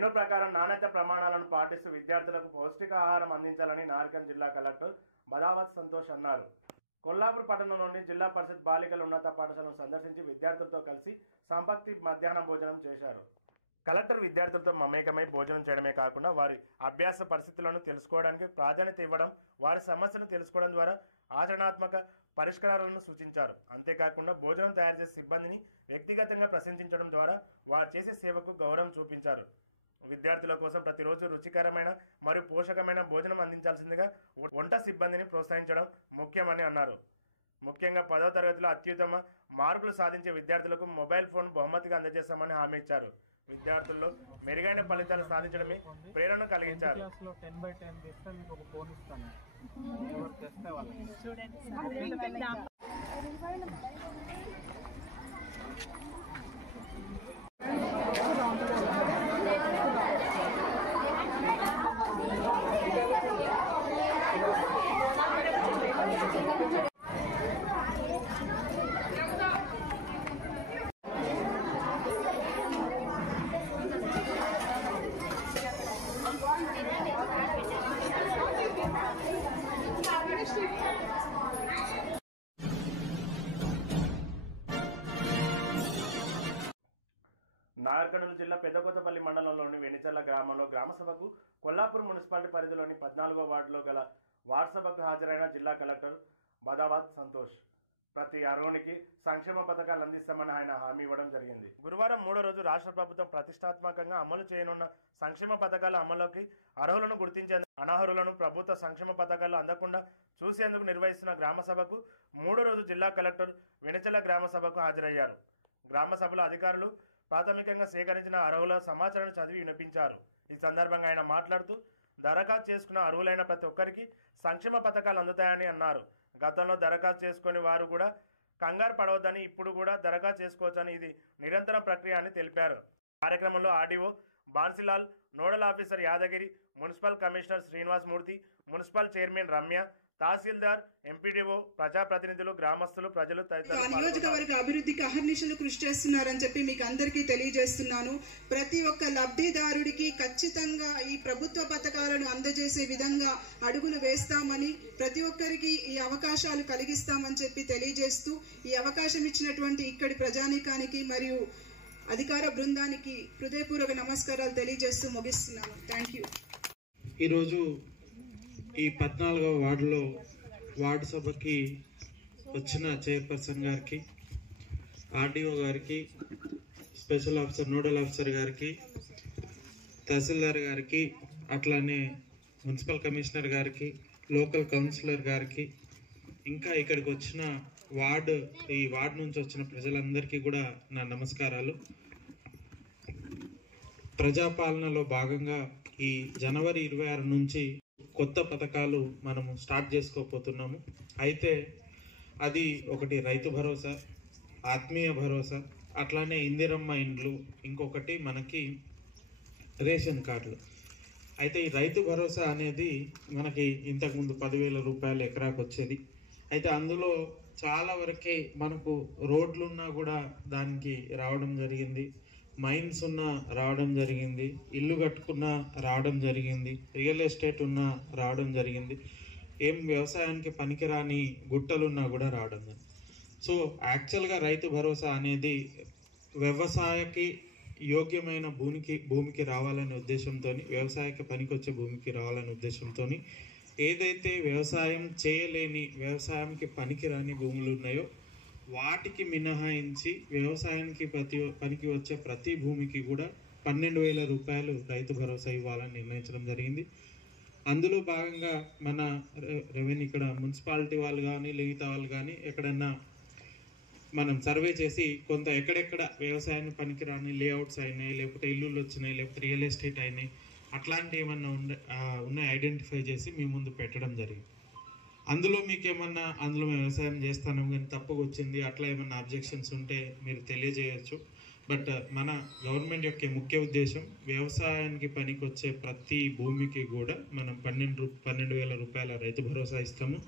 Menu ప్రకారం నాణ్యత ప్రమాణాలను పాటిస్తూ విద్యార్థులకు పౌష్టికాహారం అందించాలని నార్కల్ జిల్లా కలెక్టర్ బదావత్ సంతోష్ అన్నారు. కొల్లాపూర్ పట్టణం నుండి జిల్లా పరిషత్ బాలికల ఉన్నత పాఠశాలను సందర్శించి విద్యార్థులతో కలిసి సంపత్తి మధ్యాహ్న భోజనం చేశారు. కలెక్టర్ విద్యార్థులతో మమేకమై భోజనం చేయడమే కాకుండా వారి అభ్యాస పరిస్థితులను తెలుసుకోవడానికి ప్రాధాన్యత ఇవ్వడం, వారి సమస్యను తెలుసుకోవడం ద్వారా ఆచరణాత్మక పరిష్కారాలను సూచించారు. అంతేకాకుండా భోజనం తయారు చేసే సిబ్బందిని వ్యక్తిగతంగా ప్రశంసించడం ద్వారా వారు చేసే సేవకు గౌరవం చూపించారు. విద్యార్థుల కోసం ప్రతిరోజు రుచికరమైన మరియు పోషకమైన భోజనం అందించాల్సిందిగా వంట సిబ్బందిని ప్రోత్సహించడం ముఖ్యమని అన్నారు. ముఖ్యంగా 10వ తరగతిలో అత్యుత్తమ మార్కులు సాధించే విద్యార్థులకు మొబైల్ ఫోన్ బహుమతిగా అందజేస్తామని హామీ ఇచ్చారు. విద్యార్థుల్లో మెరుగైన ఫలితాలు సాధించడమే ప్రేరణ కలిగించారు. నాగర్కర్నూలు జిల్లా పెద్దకొత్తపల్లి మండలంలోని వెనిచర్ల గ్రామంలో గ్రామసభకు కొల్లాపూర్ మున్సిపాలిటీ పరిధిలోని 14వ వార్డులో గల వార్డు సభకు హాజరైన జిల్లా కలెక్టర్ బదావత్ సంతోష్ ప్రతి అర్హునికి సంక్షేమ పథకాలు అందిస్తామని ఆయన హామీ ఇవ్వడం జరిగింది. గురువారం 3వ రోజు రాష్ట్ర ప్రభుత్వం ప్రతిష్టాత్మకంగా అమలు చేయనున్న సంక్షేమ పథకాల అమలుకి అర్హులను గుర్తించేందుకు, అనర్హులను ప్రభుత్వ సంక్షేమ పథకాలు అందకుండా చూసేందుకు నిర్వహిస్తున్న గ్రామ సభకు 3వ రోజు జిల్లా కలెక్టర్ వెనిచర్ల గ్రామ సభకు హాజరయ్యారు. గ్రామ సభలో అధికారులు ప్రాథమికంగా సేకరించిన అర్హుల సమాచారాన్ని చదివి వినిపించారు. ఈ సందర్భంగా ఆయన మాట్లాడుతూ దరఖాస్తు చేసుకున్న అర్హులైన ప్రతి ఒక్కరికి సంక్షేమ పథకాలు అందుతాయని అన్నారు. గతంలో దరఖాస్తు చేసుకుని వారు కూడా కంగారు పడవద్దని, ఇప్పుడు కూడా దరఖాస్తు చేసుకోవచ్చని, ఇది నిరంతర ప్రక్రియ అని తెలిపారు. కార్యక్రమంలో RDO Bansilal, nodal officer Yadagiri, municipal commissioner Srinivas Murthy, municipal chairman Ramya, తహసీల్దార్, ఎంపీడీఓ, ప్రజాప్రతినిధులు, గ్రామస్తులు, ప్రజలు తదితరులు నియోజకవర్గ అభివృద్ధికి అహర్నిశలు కృషి చేస్తున్నారని చెప్పి మీకు అందరికీ తెలియజేస్తున్నాను. ప్రతి ఒక్క లబ్ధిదారుడికి ఖచ్చితంగా ఈ ప్రభుత్వ పథకాలను అందజేసే విధంగా అడుగులు వేస్తామని, ప్రతి ఒక్కరికి ఈ అవకాశాలు కలిగిస్తామని చెప్పి తెలియజేస్తూ, ఈ అవకాశం ఇచ్చినటువంటి ఇక్కడి ప్రజానీకానికి మరియు అధికార బృందానికి హృదయపూర్వక నమస్కారాలు తెలియజేస్తూ ముగిస్తున్నాను. Thank you. ఈరోజు ఈ 14వ వార్డులో వార్డు సభకి వచ్చిన చైర్పర్సన్ గారికి, ఆర్డీఓ గారికి, స్పెషల్ ఆఫీసర్, నోడల్ ఆఫీసర్ గారికి, తహసీల్దార్ గారికి, అట్లానే మున్సిపల్ కమిషనర్ గారికి, లోకల్ కౌన్సిలర్ గారికి, ఇంకా ఇక్కడికి వచ్చిన ఈ వార్డు నుంచి వచ్చిన ప్రజలందరికీ కూడా నా నమస్కారాలు. ప్రజాపాలనలో భాగంగా ఈ జనవరి 26 నుంచి కొత్త పథకాలు మనము స్టార్ట్ చేసుకోపోతున్నాము. అయితే అది ఒకటి రైతు భరోసా, ఆత్మీయ భరోసా, అట్లానే ఇందిరమ్మ ఇండ్లు, ఇంకొకటి మనకి రేషన్ కార్డులు. అయితే ఈ రైతు భరోసా అనేది మనకి ఇంతకుముందు 10,000 రూపాయలు ఎకరాకు వచ్చేది. అయితే అందులో చాలా వరకే మనకు రోడ్లున్నా కూడా దానికి రావడం జరిగింది, మైన్స్ ఉన్నా రావడం జరిగింది, ఇల్లు కట్టుకున్నా రావడం జరిగింది, రియల్ ఎస్టేట్ ఉన్నా రావడం జరిగింది, ఏం వ్యవసాయానికి పనికిరాని గుట్టలున్నా కూడా రావడం జరిగింది. సో యాక్చువల్గా రైతు భరోసా అనేది వ్యవసాయకి యోగ్యమైన భూమికి రావాలనే ఉద్దేశంతో, వ్యవసాయకి పనికొచ్చే భూమికి రావాలనే ఉద్దేశంతో ఏదైతే వ్యవసాయం చేయలేని, వ్యవసాయానికి పనికిరాని భూములు ఉన్నాయో వాటికి మినహాయించి వ్యవసాయానికి పనికి వచ్చే ప్రతి భూమికి కూడా 12,000 రూపాయలు రైతు భరోసా ఇవ్వాలని నిర్ణయించడం జరిగింది. అందులో భాగంగా మన రెవెన్యూ ఇక్కడ మున్సిపాలిటీ వాళ్ళు కానీ, మిగతా వాళ్ళు కానీ ఎక్కడన్నా మనం సర్వే చేసి కొంత ఎక్కడెక్కడ వ్యవసాయానికి పనికిరాని లేఅవుట్స్ అయినాయి, లేకపోతే ఇల్లులు వచ్చినాయి, లేకపోతే రియల్ ఎస్టేట్ అయినాయి, అట్లాంటివి ఏమన్నా ఉన్నాయి ఐడెంటిఫై చేసి మీ ముందు పెట్టడం జరిగింది. అందులో మీకేమన్నా అందులో వ్యవసాయం చేస్తాను కానీ తప్పుగా వచ్చింది అట్లా ఏమన్నా అబ్జెక్షన్స్ ఉంటే మీరు తెలియజేయచ్చు. బట్ మన గవర్నమెంట్ యొక్క ముఖ్య ఉద్దేశం వ్యవసాయానికి పనికి వచ్చే ప్రతి భూమికి కూడా మనం 12,000 రూపాయల రైతు భరోసా ఇస్తాము.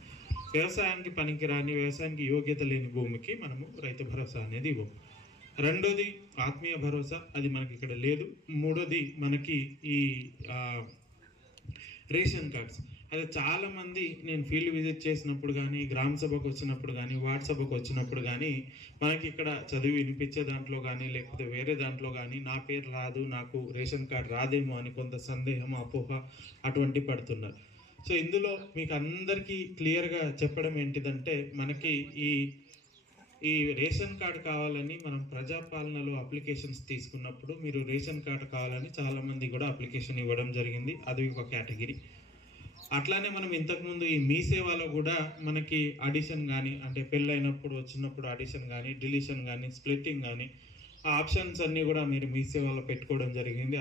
వ్యవసాయానికి పనికి రాని, వ్యవసాయానికి యోగ్యత లేని భూమికి మనము రైతు భరోసా అనేది ఇవ్వము. రెండోది ఆత్మీయ భరోసా, అది మనకి ఇక్కడ లేదు. మూడోది మనకి ఈ రేషన్ కార్డ్స్. అదే చాలామంది నేను ఫీల్డ్ విజిట్ చేసినప్పుడు కానీ, గ్రామ సభకు వచ్చినప్పుడు కానీ, వార్డ్ సభకు వచ్చినప్పుడు కానీ మనకి ఇక్కడ చదివి వినిపించే దాంట్లో కానీ లేకపోతే వేరే దాంట్లో కానీ నా పేరు రాదు, నాకు రేషన్ కార్డ్ రాదేమో అని కొంత సందేహం, అపోహ అటువంటి పడుతున్నారు. సో ఇందులో మీకు అందరికీ క్లియర్గా చెప్పడం ఏంటిదంటే, మనకి ఈ రేషన్ కార్డు కావాలని మనం ప్రజాపాలనలో అప్లికేషన్స్ తీసుకున్నప్పుడు మీరు రేషన్ కార్డు కావాలని చాలామంది కూడా అప్లికేషన్ ఇవ్వడం జరిగింది. అది ఒక కేటగిరీ. అట్లానే మనం ఇంతకుముందు ఈ మీ సేవలో కూడా మనకి ఆడిషన్ కానీ, అంటే పెళ్ళైనప్పుడు వచ్చినప్పుడు ఆడిషన్ కానీ, డిలీషన్ కానీ, స్ప్లిట్టింగ్ కానీ, ఆ ఆప్షన్స్ అన్నీ కూడా మీరు మీ సేవలో పెట్టుకోవడం జరిగింది.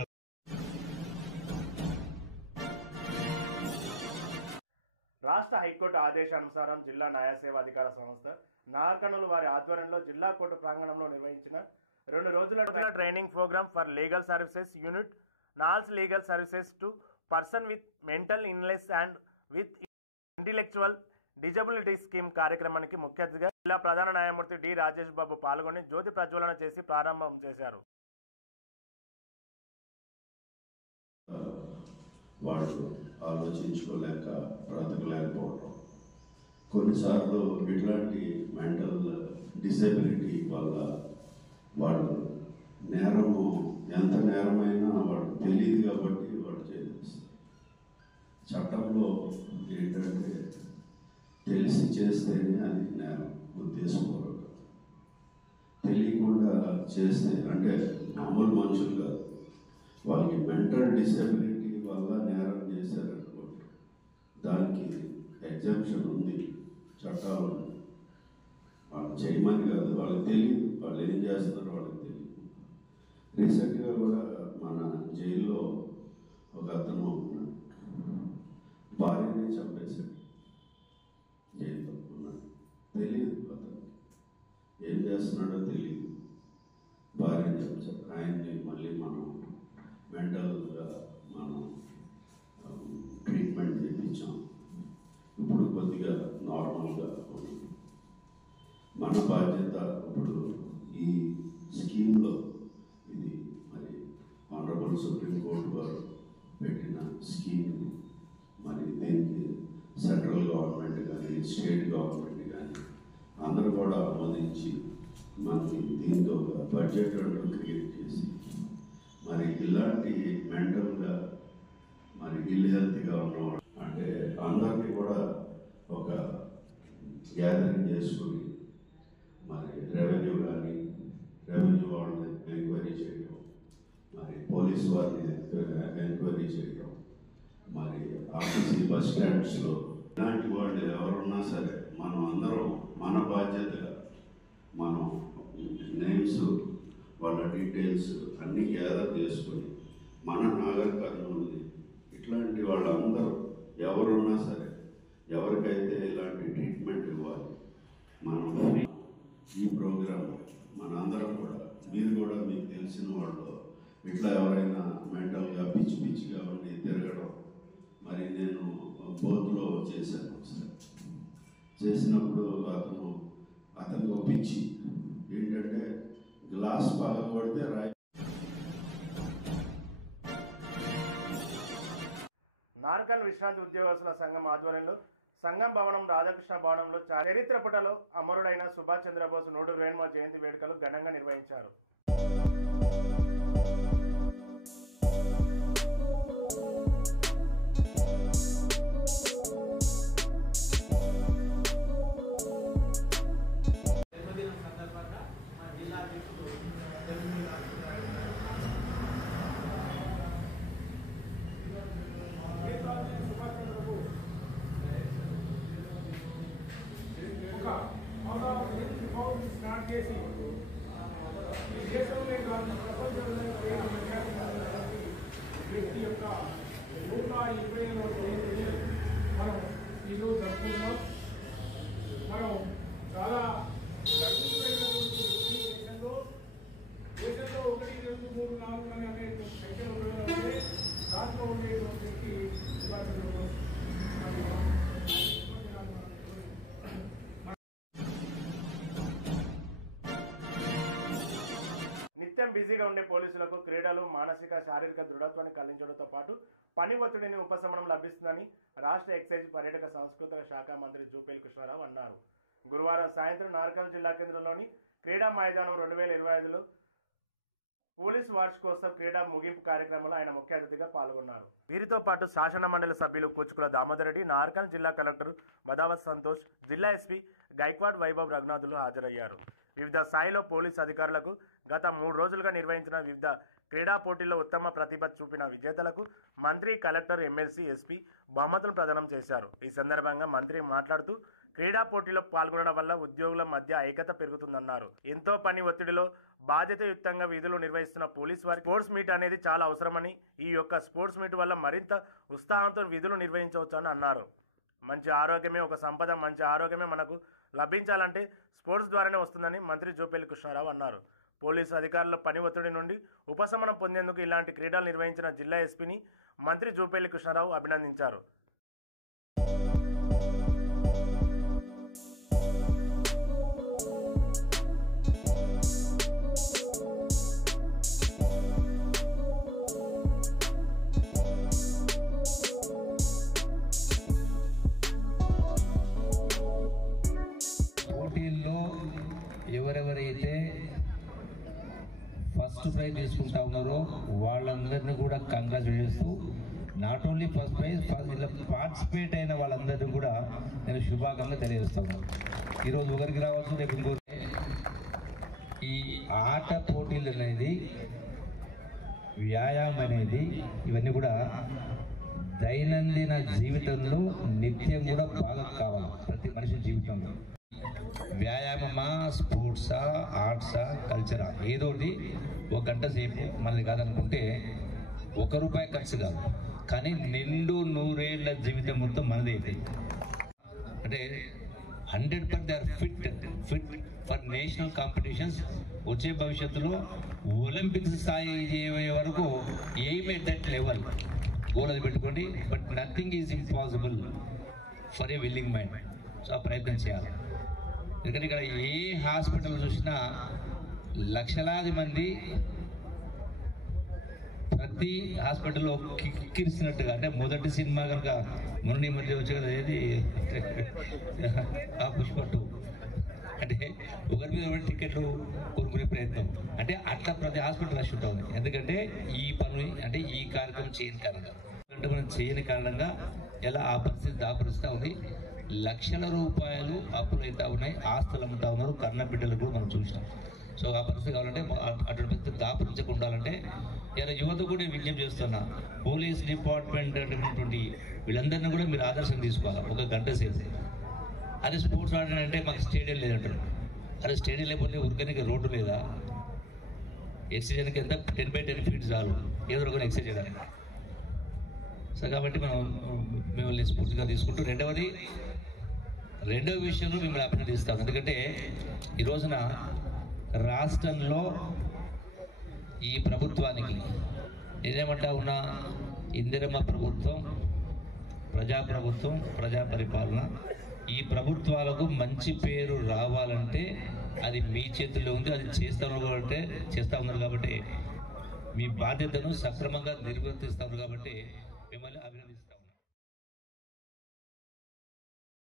రాష్ట్ర హైకోర్టు ఆదేశానుసారం జిల్లా న్యాయ సేవ అధికార సంస్థ నార్కర్నూలు వారి ఆధ్వర్యంలో జిల్లా కోర్టు ప్రాంగణంలో నిర్వహించిన 2 రోజుల training programme for legal services unit NALS legal services to person with mental illness and with intellectual disability scheme కార్యక్రమానికి ముఖ్య అతిథిగా జిల్లా ప్రధాన న్యాయమూర్తి డి రాజేష్ బాబు పాల్గొని జ్యోతి ప్రజ్వలన చేసి ప్రారంభం చేశారు. వాళ్ళు ఆలోచించుకోలేక బ్రతకలేకపోవడం, కొన్నిసార్లు ఇట్లాంటి మెంటల్ డిసేబిలిటీ వల్ల వాళ్ళు నేరము ఎంత నేరమైనా వాళ్ళు తెలియదు కాబట్టి వాళ్ళు చేస్తారు. చట్టంలో ఏంటంటే తెలిసి చేస్తేనే అది నేరం, ఉద్దేశపూర్వక. తెలియకుండా చేస్తే అంటే మామూలు మనుషులు కాదు, వాళ్ళకి మెంటల్ డిసేబిలిటీ వల్ల నేరం చేశారనుకోండి, దానికి ఎగ్జామ్షన్ ఉంది చట్టాలు. వాళ్ళు చేయమని కాదు, వాళ్ళకి తెలియదు, వాళ్ళు ఏం చేస్తున్నారో వాళ్ళకి తెలియదు. రీసెంట్గా కూడా మన జైల్లో ఒక అతను భార్యని చంపేశాడు, జైల్లో ఉన్నాడు. తెలియదు అతనికి ఏం చేస్తున్నాడో తెలియదు, భార్యని చంపేశాడు. ఆయన్ని మళ్ళీ మనం మెంటల్గా మనం ట్రీట్మెంట్ చేయించాం. ఇప్పుడు కొద్దిగా నార్మల్గా ఉంది. మన బాధ్యత ఇప్పుడు ఈ స్కీమ్లో, ఇది మరి ఆనరబుల్ సుప్రీంకోర్టు వారు పెట్టిన స్కీమ్, మరి దీనికి సెంట్రల్ గవర్నమెంట్ కానీ స్టేట్ గవర్నమెంట్ కానీ అందరూ కూడా ఆమోదించి మనకి దీంతో ఒక బడ్జెట్ అంటూ క్రియేట్ చేసి మరి ఇలాంటి మెంటల్గా మరి ఇల్ హెల్త్గా ఉన్నవాడు అంటే అందరినీ కూడా ఒక గ్యాదరింగ్ చేసుకుని మరి రెవెన్యూ వాళ్ళని ఎంక్వైరీ చేయడం, మరి పోలీస్ వారిని ఎంక్వైరీ చేయడం, మరి ఆర్టీసీ బస్ స్టాండ్స్లో ఇలాంటి వాళ్ళు ఎవరున్నా సరే మనం అందరం మన బాధ్యతగా మనం నేమ్స్, వాళ్ళ డీటెయిల్స్ అన్నీ గ్యాదర్ చేసుకొని మన నాగర్ కర్నూలుని ఇట్లాంటి వాళ్ళందరూ ఎవరున్నా సరే ఎవరికైతే ఇలాంటి ట్రీట్మెంట్ ఇవ్వాలి మనం ఈ ప్రోగ్రాం మనందరం కూడా, మీరు కూడా మీకు తెలిసిన వాళ్ళు ఇట్లా ఎవరైనా మెంటల్గా పిచ్చిగా ఉండి తిరగడం, మరి నేను బోత్లో చేశాను ఒకసారి. చేసినప్పుడు అతనికి ఒక పిచ్చి ఏంటంటే గ్లాస్ బాగా కొడితే రాయి. నార్కల్ విశ్రాంతి ఉద్యోగస్తుల సంఘం ఆధ్వర్యంలో సంఘం భవనం రాధాకృష్ణ భవనంలో చరిత్ర పుటలో అమరుడైన సుభాష్ చంద్రబోస్ 120వ జయంతి వేడుకలు ఘనంగా నిర్వహించారు. చేసి ఈ దేశంలో కాదు ప్రపంచంలో వ్యక్తి యొక్క 120వ జయంతిని మనం ఈరోజు జరుపుకుంటున్నాం. మనం చాలా గర్వించినటువంటి దేశంలో 1, 2, 3, 4 అని అనే సంఖ్యలో ఉంటే దాంట్లో ఉండేటువంటి వ్యక్తి సుభాష్ చంద్రబోస్. బిజీగా ఉండే పోలీసులకు క్రీడలు మానసిక శారీరక దృఢత్వాన్ని కలిగించడంతో పాటు పని ఒత్తిడిని ఉపశమనం లభిస్తుందని రాష్ట్ర ఎక్సైజ్ పర్యాటక సాంస్కృతిక శాఖ మంత్రి జూపల్లి కృష్ణారావు అన్నారు. గురువారం సాయంత్రం నార్కల్ జిల్లా కేంద్రంలోని క్రీడా మైదానం 2025లో పోలీస్ వార్షికోత్సవ క్రీడా ముగింపు కార్యక్రమంలో ఆయన ముఖ్య అతిథిగా పాల్గొన్నారు. వీరితో పాటు శాసన మండలి సభ్యులు కూచుకుల దామోదర్ రెడ్డి, నార్కల్ జిల్లా కలెక్టర్ బదావత్ సంతోష్, జిల్లా ఎస్పీ గైక్వాడ్ వైభవ్ రఘునాథులు హాజరయ్యారు. వివిధ స్థాయిలో పోలీసు అధికారులకు గత 3 రోజులుగా నిర్వహించిన వివిధ క్రీడా పోటీల్లో ఉత్తమ ప్రతిభ చూపిన విజేతలకు మంత్రి, కలెక్టర్, ఎమ్మెల్సీ, ఎస్పీ బహుమతులు ప్రదానం చేశారు. ఈ సందర్భంగా మంత్రి మాట్లాడుతూ క్రీడా పోటీలో పాల్గొనడం వల్ల ఉద్యోగుల మధ్య ఐక్యత పెరుగుతుందన్నారు. ఎంతో పని ఒత్తిడిలో బాధ్యతాయుక్తంగా విధులు నిర్వహిస్తున్న పోలీసు వారికి స్పోర్ట్స్ మీట్ అనేది చాలా అవసరమని, ఈ యొక్క స్పోర్ట్స్ మీట్ వల్ల మరింత ఉత్సాహంతో విధులు నిర్వహించవచ్చని అన్నారు. మంచి ఆరోగ్యమే ఒక సంపద, మంచి ఆరోగ్యమే మనకు లభించాలంటే స్పోర్ట్స్ ద్వారానే వస్తుందని మంత్రి జూపల్లి కృష్ణారావు అన్నారు. పోలీసు అధికారుల పని ఒత్తిడి నుండి ఉపశమనం పొందేందుకు ఇలాంటి క్రీడలు నిర్వహించిన జిల్లా ఎస్పీని మంత్రి జూపల్లి కృష్ణారావు అభినందించారు. పోటీల్లో ఎవరెవరైతే ఫస్ట్ ప్రైజ్ తీసుకుంటా ఉన్నారో వాళ్ళందరినీ కూడా కంగ్రాచులేట్ చేస్తూ, నాట్ ఓన్లీ ఫస్ట్ ప్రైజ్, ఇలా పార్టిసిపేట్ అయిన వాళ్ళందరినీ కూడా నేను శుభాకాంక్షలు తెలియజేస్తాను. ఈరోజు ఒకరికి రావచ్చు, రేపు ఇంకో. ఈ ఆట పోటీలు అనేది, వ్యాయామం అనేది, ఇవన్నీ కూడా దైనందిన జీవితంలో నిత్యం కూడా బాగా కావాలి ప్రతి మనిషి జీవితంలో. వ్యాయామమా, స్పోర్ట్సా, ఆర్ట్సా, కల్చరా, ఏదోటి 1 గంట సేపు మనది కాదనుకుంటే ₹1 ఖర్చు కాదు, కానీ నిండు 100 ఏళ్ల జీవితం మొత్తం మనది అవుతుంది. అంటే 100% they are fit for national competitions. వచ్చే భవిష్యత్తులో ఒలింపిక్స్ స్థాయి అయ్యే వరకు aim at that level goal అది పెట్టుకోండి. But nothing is impossible for a willing mind. So ఆ ప్రయత్నం చేయాలి. ఎందుకంటే ఇక్కడ ఏ హాస్పిటల్ చూసినా లక్షలాది మంది ప్రతి హాస్పిటల్లో కిక్కిరిస్తున్నట్టుగా, అంటే మొదటి సినిమా కనుక మొన్న మధ్య వచ్చే కదా ఏది ఆ పుష్ప 2, అంటే ఒకరి మీద ఒకటి టికెట్లు కొనుక్కునే ప్రయత్నం. అంటే అట్లా ప్రతి హాస్పిటల్ రష్ ఉంటుంది. ఎందుకంటే ఈ పని, అంటే ఈ కార్యక్రమం చేయని కారణంగా, అంటే మనం చేయని కారణంగా ఎలా ఆ పరిస్థితి దాపరుస్తూ ఉంది. లక్షల రూపాయలు అప్పులు అవుతా ఉన్నాయి, ఆస్తులు అమ్ముతా ఉన్నారు, కన్న బిడ్డలు కూడా మనం చూసినాం. సో ఆ పరిస్థితి కావాలంటే అటువంటి పరిస్థితి దాపరించకుండా ఉండాలంటే ఇలా యువత కూడా విజ్ఞప్తి చేస్తున్నా, పోలీస్ డిపార్ట్మెంట్ అనేటువంటి వీళ్ళందరినీ కూడా మీరు ఆదర్శం తీసుకోవాలి. 1 గంట సేపు. అదే స్పోర్ట్స్ ఆడాలంటే మాకు స్టేడియం లేదంటారు. అదే స్టేడియం లేకపోతే ఉరికనికి రోడ్డు లేదా, ఎక్సైజ్కి ఎంత 10x10 ఫీట్ చాలు ఏదో ఒక ఎక్సైజ్ చేయడానికి. సో కాబట్టి మిమ్మల్ని స్ఫూర్తిగా తీసుకుంటూ, రెండవ విషయంలో మిమ్మల్ని అభినందిస్తాం. ఎందుకంటే ఈ రోజున రాష్ట్రంలో ఈ ప్రభుత్వానికి నేనేమంటా ఉన్నా, ఇందిరమ్మ ప్రభుత్వం, ప్రజాప్రభుత్వం, ప్రజా పరిపాలన, ఈ ప్రభుత్వాలకు మంచి పేరు రావాలంటే అది మీ చేతుల్లో ఉంది. అది చేస్తా ఉన్నారు కాబట్టి మీ బాధ్యతను సక్రమంగా నిర్వర్తిస్తారు కాబట్టి మిమ్మల్ని